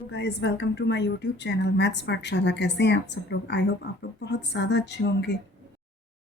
Guys welcome to my YouTube channel maths Pathshala. कैसे हैं आप सब लोग? आई होप आप लोग बहुत ज़्यादा अच्छे होंगे।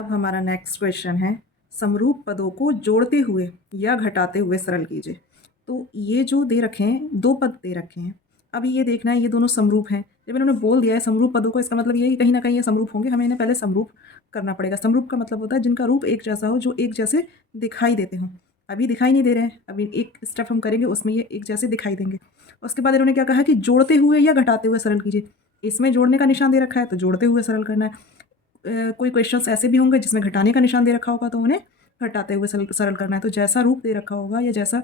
अब हमारा नेक्स्ट क्वेश्चन है, समरूप पदों को जोड़ते हुए या घटाते हुए सरल कीजिए। तो ये जो दे रखे हैं, दो पद दे रखे हैं। अभी ये देखना है ये दोनों समरूप हैं। जब इन्होंने बोल दिया है समरूप पदों को, इसका मतलब ये है कि कहीं ना कहीं ये समरूप होंगे। हमें इन्हें पहले समरूप करना पड़ेगा। समरूप का मतलब होता है जिनका रूप एक जैसा हो, जो एक जैसे दिखाई देते हों। अभी दिखाई नहीं दे रहे हैं, अभी एक स्टेप हम करेंगे उसमें ये एक जैसे दिखाई देंगे। उसके बाद इन्होंने क्या कहा कि जोड़ते हुए या घटाते हुए सरल कीजिए। इसमें जोड़ने का निशान दे रखा है तो जोड़ते हुए सरल करना है। कोई क्वेश्चंस ऐसे भी होंगे जिसमें घटाने का निशान दे रखा होगा तो उन्हें घटाते हुए सरल करना है। तो जैसा रूप दे रखा होगा या जैसा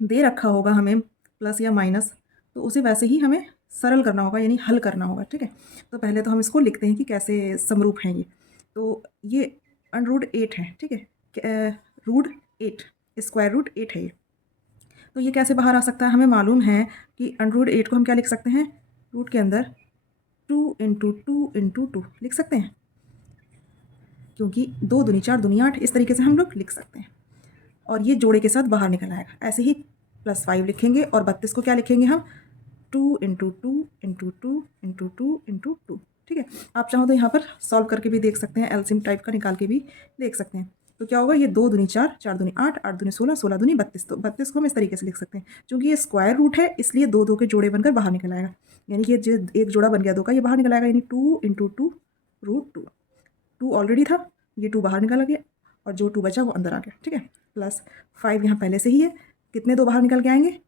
दे रखा होगा हमें प्लस या माइनस, तो उसे वैसे ही हमें सरल करना होगा, यानी हल करना होगा। ठीक है, तो पहले तो हम इसको लिखते हैं कि कैसे समरूप हैं ये। तो ये √8 है। ठीक है, √8 स्क्वायर रूट 8 है ये। तो ये कैसे बाहर आ सकता है? हमें मालूम है कि √8 को हम क्या लिख सकते हैं, रूट के अंदर 2 × 2 × 2 लिख सकते हैं, क्योंकि 2 दूनी 4 दूनी 8 इस तरीके से हम लोग लिख सकते हैं। और ये जोड़े के साथ बाहर निकल आएगा। ऐसे ही +5 लिखेंगे और 32 को क्या लिखेंगे हम, 2 × 2 × 2 × 2 × 2। ठीक है, आप चाहो तो यहाँ पर सॉल्व करके भी देख सकते हैं, एलसीएम टाइप का निकाल के भी देख सकते हैं। तो क्या होगा, ये 2 दूनी 4, 4 दूनी 8, 8 दूनी 16, 16 दूनी 32। तो 32 को हम इस तरीके से लिख सकते हैं। चूंकि ये स्क्वायर रूट है इसलिए 2 2 के जोड़े बनकर बाहर निकल आएगा, यानी कि जो एक जोड़ा बन गया 2 का, ये बाहर निकल आएगा, यानी 2 × 2 √2। 2 ऑलरेडी था, ये 2 बाहर निकल गया और जो 2 बचा वो अंदर आ गया। ठीक है, +5 यहाँ पहले से ही है। कितने 2 बाहर निकल के आएंगे,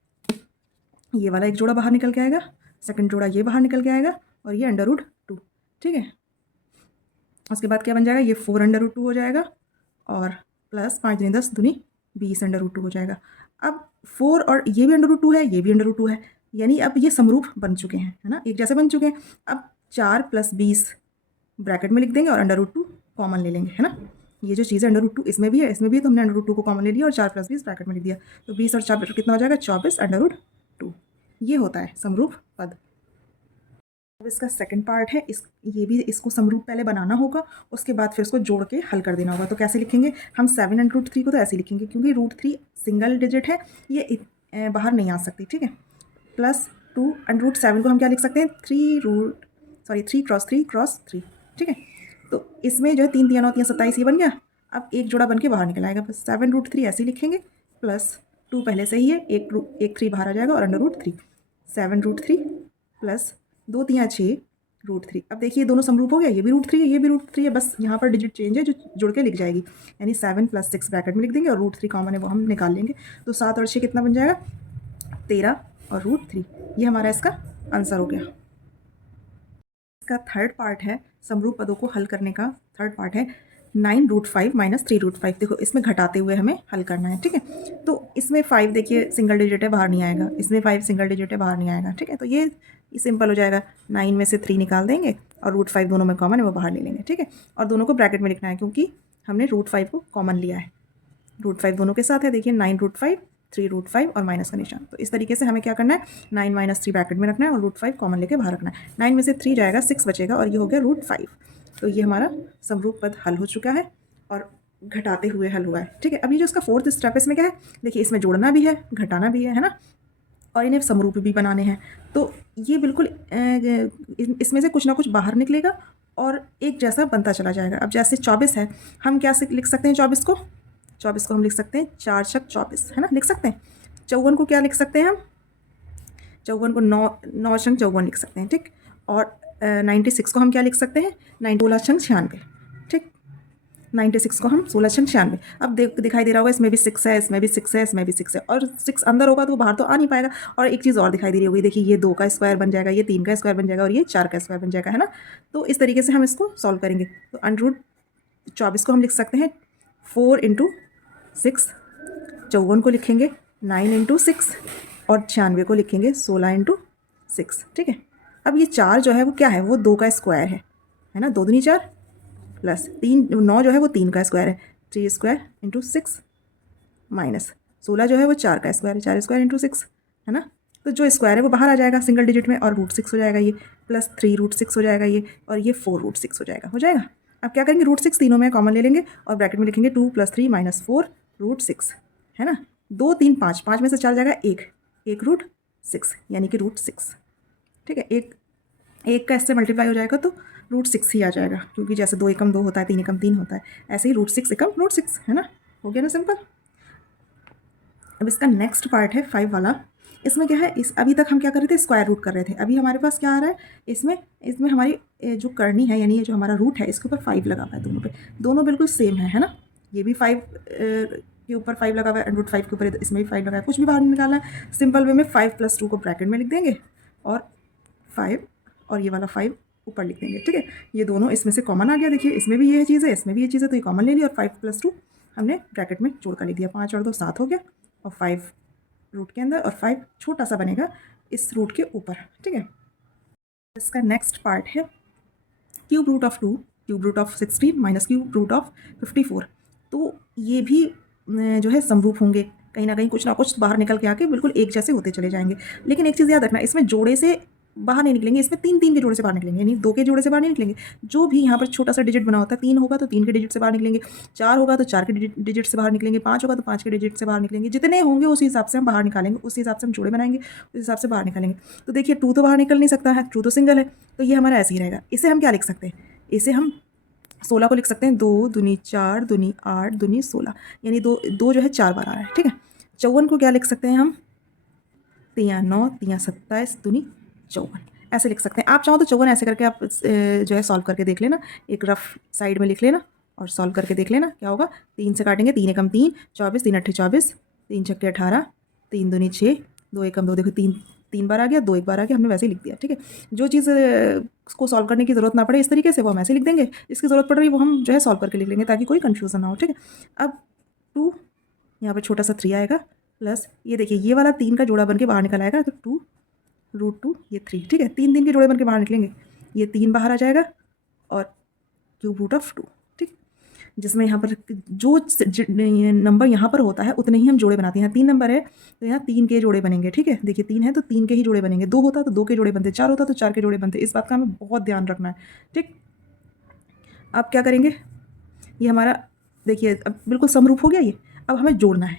ये वाला एक जोड़ा बाहर निकल के आएगा, सेकंड जोड़ा ये बाहर निकल के आएगा और ये √2। ठीक है, उसके बाद क्या बन जाएगा, ये 4 √2 हो जाएगा और प्लस 5 दूनी 10 दूनी 20 √2 हो जाएगा। अब 4 और ये भी √2 है, ये भी √2 है, यानी अब ये समरूप बन चुके हैं, है ना, एक जैसे बन चुके हैं। अब 4 + 20 ब्रैकेट में लिख देंगे और √2 कॉमन ले लेंगे, है ना। ये जो चीज़ है √2 इसमें भी है, इसमें भी है, तो हमने √2 को कॉमन ले लिया और 4 + 20 ब्रैकेट में लिख दिया। तो 20 और 4 कितना हो जाएगा, 24 √2। ये होता है समरूप पद। अब इसका सेकंड पार्ट है, ये भी इसको समरूप पहले बनाना होगा, उसके बाद फिर उसको जोड़ के हल कर देना होगा। तो कैसे लिखेंगे हम, 7 × √3 को तो ऐसे लिखेंगे, क्योंकि √3 सिंगल डिजिट है, ये बाहर नहीं आ सकती। ठीक है, +2 √ 7 को हम क्या लिख सकते हैं, 3 × 3 × 3। ठीक है, तो इसमें जो है 3 × 3 = 9, 3 × 27 ये बन गया। अब एक जोड़ा बन के बाहर निकल आएगा, बस 7 √3 ऐसे ही लिखेंगे, +2 पहले से ही है, एक 3 बाहर आ जाएगा और √3 7 √3 प्लस 2 × 3 = 6 √3। अब देखिए दोनों समरूप हो गया, ये भी √3 है, ये भी √3 है, बस यहाँ पर डिजिट चेंज है जो जुड़ के लिख जाएगी, यानी 7 + 6 ब्रैकेट में लिख देंगे और √3 कॉमन है वो हम निकाल लेंगे। तो 7 और 6 कितना बन जाएगा, 13 और √3। ये हमारा इसका आंसर हो गया। इसका थर्ड पार्ट है, समरूप पदों को हल करने का थर्ड पार्ट है, 9 √5 - 3 √5। देखो इसमें घटाते हुए हमें हल करना है। ठीक है, तो इसमें 5 देखिए सिंगल डिजिट है, बाहर नहीं आएगा, इसमें 5 सिंगल डिजिट है, बाहर नहीं आएगा। ठीक है, तो ये सिंपल हो जाएगा, 9 में से 3 निकाल देंगे और √5 दोनों में कॉमन है वो बाहर ले लेंगे। ठीक है, और दोनों को ब्रैकेट में लिखना है क्योंकि हमने √5 को कॉमन लिया है। √5 दोनों के साथ है, देखिए 9 √5, 3 √5 और माइनस का निशान। तो इस तरीके से हमें क्या करना है, 9 - 3 ब्रैकेट में रखना है और √5 कॉमन लेके बाहर रखना है। 9 में से 3 जाएगा, 6 बचेगा और ये हो गया √5। तो ये हमारा समरूप पद हल हो चुका है और घटाते हुए हल हुआ है। ठीक है, अब ये जो इसका फोर्थ स्टेप है, इसमें क्या है, देखिए इसमें जोड़ना भी है, घटाना भी है ना, और इन्हें समरूप भी बनाने हैं। तो ये बिल्कुल इसमें से कुछ ना कुछ बाहर निकलेगा और एक जैसा बनता चला जाएगा। अब जैसे 24 है, हम क्या लिख सकते हैं, 24 को हम लिख सकते हैं 4 × 6 = 24, है ना, लिख सकते हैं। 54 को क्या लिख सकते हैं हम, 54 को 9 × 54 लिख सकते हैं। ठीक, और 96 को हम क्या लिख सकते हैं, 16 × 96। ठीक, 96 को हम 16 × 96। अब दिखाई दे रहा होगा, इसमें भी 6 है, इसमें भी 6 है, इसमें भी 6 है, और 6 अंदर होगा तो वो बाहर तो आ नहीं पाएगा। और एक चीज़ और दिखाई दे रही होगी, देखिए ये 2 का स्क्वायर बन जाएगा, ये 3 का स्क्वायर बन जाएगा और ये 4 का स्क्वायर बन जाएगा, है ना। तो इस तरीके से हम इसको सॉल्व करेंगे। तो √24 को हम लिख सकते हैं 4 × 6, 54 को लिखेंगे 9 × 6 और 96 को लिखेंगे 16 × 6। ठीक है, अब ये 4 जो है वो क्या है, वो 2 का स्क्वायर है ना, 2 दूनी 4 प्लस 3 9 जो है वो 3 का स्क्वायर है, 3 स्क्वायर × 6 माइनस 16 जो है वो 4 का स्क्वायर है, 4 स्क्वायर × 6, है ना। तो जो स्क्वायर है वो बाहर आ जाएगा सिंगल डिजिट में और √6 हो जाएगा ये, प्लस 3 √6 हो जाएगा ये, और ये 4 √6 हो जाएगा। अब क्या करेंगे, √6 तीनों में कॉमन ले लेंगे और ब्रैकेट में लिखेंगे 2 + 3 - 4 √6, है ना। 2 3 5, 5 में से 4 जाएगा, एक 6 यानी कि √6। ठीक है, एक का इससे मल्टीप्लाई हो जाएगा तो √6 ही आ जाएगा, क्योंकि जैसे 2 एकम 2 होता है, 3 एकम 3 होता है, ऐसे ही √6 एकम √6 है ना। हो गया ना सिंपल। अब इसका नेक्स्ट पार्ट है 5 वाला। इसमें क्या है, इस अभी तक हम क्या कर रहे थे, स्क्वायर रूट कर रहे थे। अभी हमारे पास क्या आ रहा है, इसमें हमारी जो करनी है, यानी ये जो हमारा रूट है इसके ऊपर 5 लगा हुआ है दोनों पे। दोनों बिल्कुल सेम है ना। ये भी 5 के ऊपर 5 लगा हुआ है, √5 के ऊपर इसमें भी 5 लगा है। कुछ भी बाहर निकालना है, सिंपल वे में 5 + 2 को ब्रैकेट में लिख देंगे और 5 और ये वाला 5 ऊपर लिख देंगे। ठीक है, ये दोनों इसमें से कॉमन आ गया। देखिए इसमें भी ये चीज़ है, इसमें भी ये चीज़ है, तो ये कॉमन ले लिया और 5 + 2 हमने ब्रैकेट में जोड़ कर लिख दिया। 5 और 2 7 हो गया और 5 रूट के अंदर और 5 छोटा सा बनेगा इस रूट के ऊपर। ठीक है, इसका नेक्स्ट पार्ट है cube root of 2, cube root of 16 minus cube root of 54। तो ये भी जो है समरूप होंगे, कहीं ना कहीं कुछ ना कुछ बाहर निकल के आके बिल्कुल एक जैसे होते चले जाएंगे। लेकिन एक चीज़ याद रखना, इसमें जोड़े से बाहर नहीं निकलेंगे, इसमें 3 3 के जोड़े से बाहर निकलेंगे, यानी 2 के जोड़े से बाहर नहीं निकलेंगे। जो भी यहाँ पर छोटा सा डिजिट बना होता है, 3 होगा तो 3 के डिजिट से बाहर निकलेंगे, 4 होगा तो 4 के डिजिट से बाहर निकलेंगे, 5 होगा तो 5 के डिजिट से बाहर निकलेंगे। जितने होंगे उसी हिसाब से हम बाहर निकालेंगे, उसी हिसाब से हम जोड़े बनाएंगे, उस हिसाब से बाहर निकालेंगे। तो देखिए 2 तो बाहर निकल नहीं सकता है, 2 तो सिंगल है, तो ये हमारा ऐसे ही रहेगा। इसे हम क्या लिख सकते हैं, इसे हम 16 को लिख सकते हैं 2 दूनी 4 दूनी 8 दूनी 16, यानी दो जो है 4 बार आ रहा है। ठीक है, 54 को क्या लिख सकते हैं हम, 3 9 3 27 दूनी 54, ऐसे लिख सकते हैं। आप चाहो तो 54 ऐसे करके आप जो है सॉल्व करके देख लेना, एक रफ साइड में लिख लेना और सॉल्व करके देख लेना क्या होगा। 3 से काटेंगे, 3 एकम 3 24, 3 अट्ठे 24, 3 छक्के 18, 3 दूनी 6, 2 एकम 2, देखो 3 बार आ गया, 2 एक बार आ गया, हमने वैसे ही लिख दिया। ठीक है, जो चीज़ को सॉल्व करने की ज़रूरत ना पड़े इस तरीके से, वो हम ऐसे लिख देंगे। इसकी ज़रूरत पड़ रही है वो हम जो है सॉल्व करके लिख लेंगे, ताकि कोई कन्फ्यूज़न ना हो। ठीक है, अब 2 यहाँ पर छोटा सा 3 आएगा, प्लस ये देखिए ये वाला 3 का जोड़ा बन के बाहर निकल आएगा, तो 2 √2 ये 3। ठीक है, 3 3 के जोड़े बन के बाहर निकलेंगे, ये 3 बाहर आ जाएगा और क्यूब रूट ऑफ 2। ठीक, जिसमें यहाँ पर जो नंबर यहाँ पर होता है उतने ही हम जोड़े बनाते हैं। 3 नंबर है तो यहाँ 3 के जोड़े बनेंगे। ठीक है, देखिए 3 है तो 3 के ही जोड़े बनेंगे, 2 होता तो 2 के जोड़े बनते, 4 होता तो 4 के जोड़े बनते। इस बात का हमें बहुत ध्यान रखना है। ठीक, अब क्या करेंगे, ये हमारा देखिए अब बिल्कुल समरूप हो गया ये। अब हमें जोड़ना है,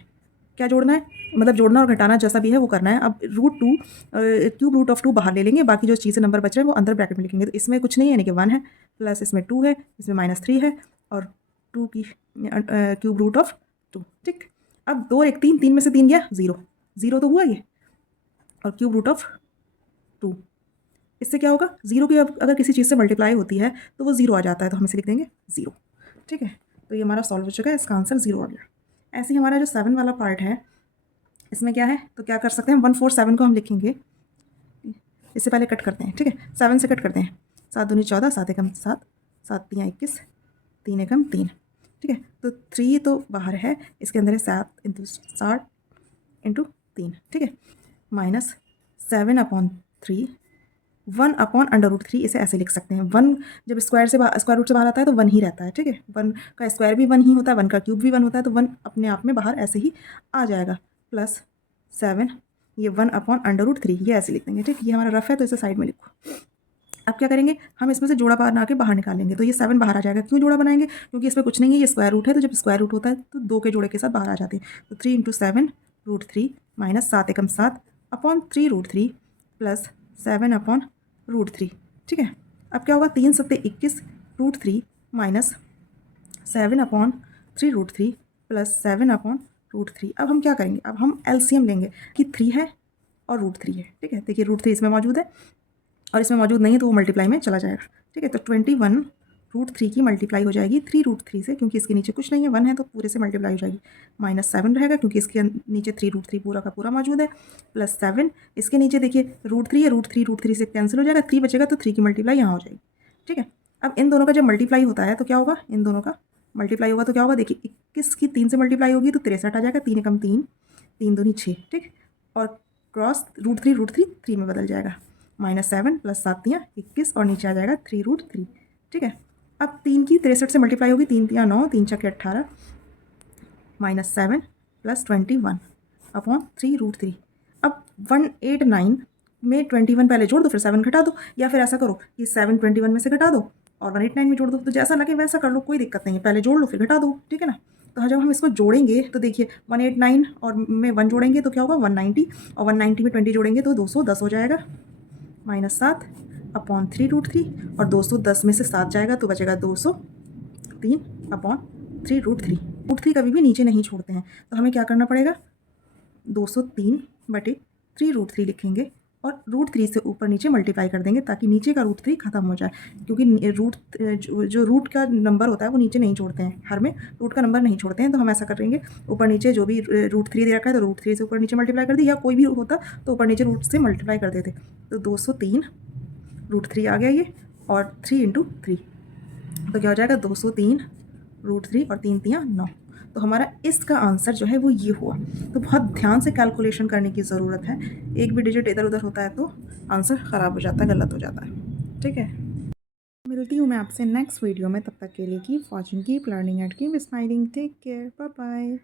क्या जोड़ना है, मतलब जोड़ना और घटाना जैसा भी है वो करना है। अब √2 क्यूब रूट ऑफ 2 बाहर ले लेंगे, बाकी जो चीज़ें नंबर बच रहे हैं वो अंदर ब्रैकेट में लिखेंगे। तो इसमें कुछ नहीं है, यानी कि 1 है, प्लस इसमें 2 है, इसमें -3 है और 2 की क्यूब रूट ऑफ 2। ठीक, अब 2 1 3 3 में से 3 गया 0, 0 तो हुआ ये, और क्यूब रूट ऑफ 2, इससे क्या होगा, 0 की अगर किसी चीज़ से मल्टीप्लाई होती है तो वो 0 आ जाता है, तो हम इसे लिख देंगे 0। ठीक है, तो ये हमारा सॉल्व हो चुका है, इसका आंसर 0 आ गया। ऐसे ही हमारा जो 7 वाला पार्ट है, इसमें क्या है, तो क्या कर सकते हैं, 147 को हम लिखेंगे, इससे पहले कट करते हैं। ठीक है, 7 से कट करते हैं, 7 दूनी 14, 7 एकम 7, 7 3 21, 3 एकम 3। ठीक है, तो 3 तो बाहर है, इसके अंदर है 7 × 60 × 3। ठीक है, -7/3, 1/√3, इसे ऐसे लिख सकते हैं। 1 जब स्क्वायर रूट से बाहर आता है तो 1 ही रहता है। ठीक है, 1 का स्क्वायर भी 1 ही होता है, 1 का क्यूब भी 1 होता है, तो 1 अपने आप में बाहर ऐसे ही आ जाएगा, प्लस 7, ये 1/√3, ये ऐसे लिख देंगे। ठीक, ये हमारा रफ है तो इसे साइड में लिखो। अब क्या करेंगे, हम इसमें से जोड़ा बना के बाहर निकालेंगे, तो ये 7 बाहर आ जाएगा। क्यों जोड़ा बनाएंगे, क्योंकि इसमें कुछ नहीं है, ये स्क्वायर रूट है, तो जब स्क्वायर रूट होता है तो 2 के जोड़े के साथ बाहर आ जाते हैं। तो 3 × 7 √3 माइनस 7 एकम 7 अपॉन 3 √3 प्लस 7/√3। ठीक है, अब क्या होगा, 3 7 21 √3 माइनस 7/3 √3 प्लस 7/√3। अब हम क्या करेंगे, अब हम एलसीएम लेंगे कि 3 है और √3 है। ठीक है, देखिए √3 इसमें मौजूद है और इसमें मौजूद नहीं है, तो वो मल्टीप्लाई में चला जाएगा। ठीक है, तो 21 √3 की मल्टीप्लाई हो जाएगी 3 √3 से, क्योंकि इसके नीचे कुछ नहीं है, 1 है तो पूरे से मल्टीप्लाई हो जाएगी। -7 रहेगा, क्योंकि इसके नीचे 3 √3 पूरा का पूरा मौजूद है, प्लस 7, इसके नीचे देखिए √3 है, √3 से कैंसिल हो जाएगा, 3 बचेगा, तो 3 की मल्टीप्लाई यहाँ हो जाएगी। ठीक है, अब इन दोनों का जब मल्टीप्लाई होता है तो क्या होगा, इन दोनों का मल्टीप्लाई होगा तो क्या होगा, देखिए 21 की 3 से मल्टीप्लाई होगी तो 63 आ जाएगा, 3 एकम 3, 3 दूनी 6। ठीक, और क्रॉस √3 3 में बदल जाएगा, -7 प्लस 7 3 21 और नीचे आ जाएगा 3 √3। ठीक है, अब 3 की 63 से मल्टीप्लाई होगी, 3 3 9, 3 छक्के 18, -7 प्लस 21 अपॉन 3 √3। अब 189 में 21 पहले जोड़ दो, फिर 7 घटा दो, या फिर ऐसा करो कि 7 21 में से घटा दो और 189 में जोड़ दो, तो जैसा लगे वैसा कर लो, कोई दिक्कत नहीं है, पहले जोड़ लो फिर घटा दो। ठीक है ना, तो जब हम इसको जोड़ेंगे तो देखिए 189 और में 1 जोड़ेंगे तो क्या होगा 190, और 190 में 20 जोड़ेंगे तो 210 हो जाएगा, -7 अपॉन 3√3, और 210 में से 7 जाएगा तो बचेगा 203 अपॉन 3√3। √3 कभी भी नीचे नहीं छोड़ते हैं, तो हमें क्या करना पड़ेगा, 203/3√3 लिखेंगे और √3 से ऊपर नीचे मल्टीप्लाई कर देंगे ताकि नीचे का √3 खत्म हो जाए, क्योंकि जो रूट का नंबर होता है वो नीचे नहीं छोड़ते हैं, हर में रूट का नंबर नहीं छोड़ते हैं। तो हम ऐसा करेंगे, ऊपर नीचे जो भी √3 दे रखा है तो √3 से ऊपर नीचे मल्टीप्लाई कर दी, या कोई भी होता तो ऊपर नीचे रूट से मल्टीप्लाई कर देते। तो 203√3 आ गया ये, और 3 × 3 तो क्या हो जाएगा 203√3 और 3 3 9। तो हमारा इसका आंसर जो है वो ये हुआ। तो बहुत ध्यान से कैलकुलेशन करने की ज़रूरत है, एक भी डिजिट इधर उधर होता है तो आंसर ख़राब हो जाता है, गलत हो जाता है। ठीक है, मिलती हूँ मैं आपसे नेक्स्ट वीडियो में, तब तक के लिए keep watching, keep learning and keep smiling. Take care, bye bye.